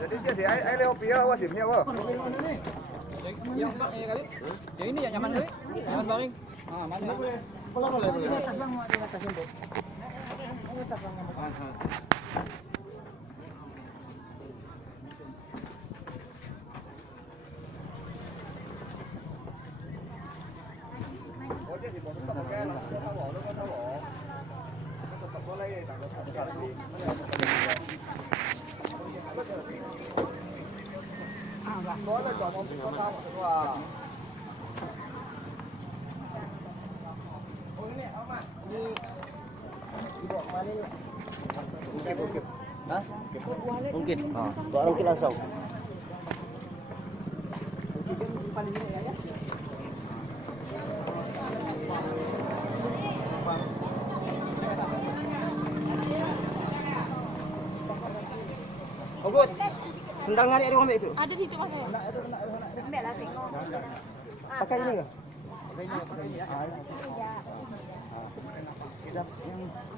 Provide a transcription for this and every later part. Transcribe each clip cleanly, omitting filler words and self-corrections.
Jadi sih ai leo pia wasimnya apa? Yang bang ya kali. Yang ini yang nyaman kali. Nyaman paling. Ah, mana? Kalau boleh. Di atas bang, di atas untuk. Di atas bang. Có chứ thì có tập cái là tháo bỏ nó có tháo bỏ. Cái tập có lấy tại có tập cái gì. Có là chọn một con tháo một quả. Mungkin. Dua orang langsung. Ogut. Sendal ngarik ada ambil itu. Ada di situ Mas. Ambil lah tengok. Pakai ini enggak? Pakai ini.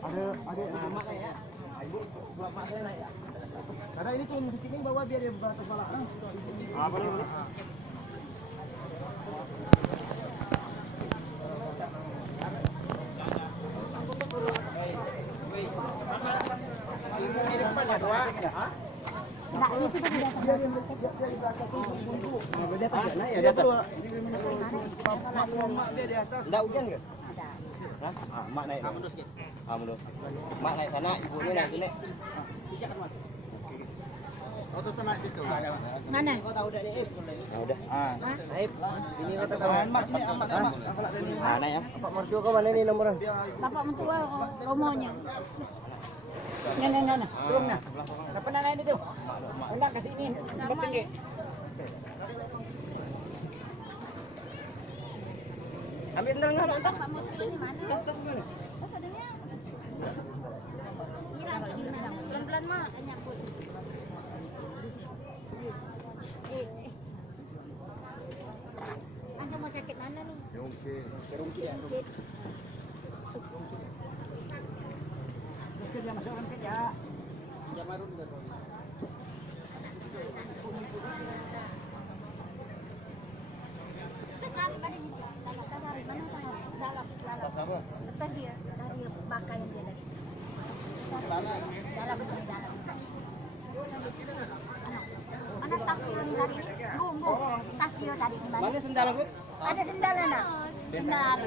Ada mak ya. Ibu buat mak saya naik ya. Karena ini tuh musik ini bawa biar dia berat kepala. Boleh. Nak ini kita di atas. Beda tak naik ya di atas. Mak dia di atas. Enggak hujan enggak? Ada. Hah? Mak naik. Mundur sikit. Mundur. Mak naik sana, ibunya naik sini. Oh, tu naik situ. Mana? Kau tahu dah ni. Udah. Naik. Ini kata kawan mak sini amat. Naik ya. Bapak mertua kau mana ni nomornya? Bapak mentua romonya. Nah. Turun nah. Apa nak naik itu? Enggak kasih ini. Tempat tinggi. Ambil sendal enggak? Bapak mentua ini mana? Pas adanya. Ini langsung pelan-pelan mak nyangkut. Anda mau sakit mana nih? Rungki. Kerja masuk kan kerja. Jamarun enggak tahu. Kita cari pada situ. Kita cari mana dalam. Tas apa? Lepas dia dari pakaian dia dari. Dalam. Mana tas dia tadi? Bu. Tas dia tadi di mana? Mana sendal aku? Ada sendal nak? Sendal.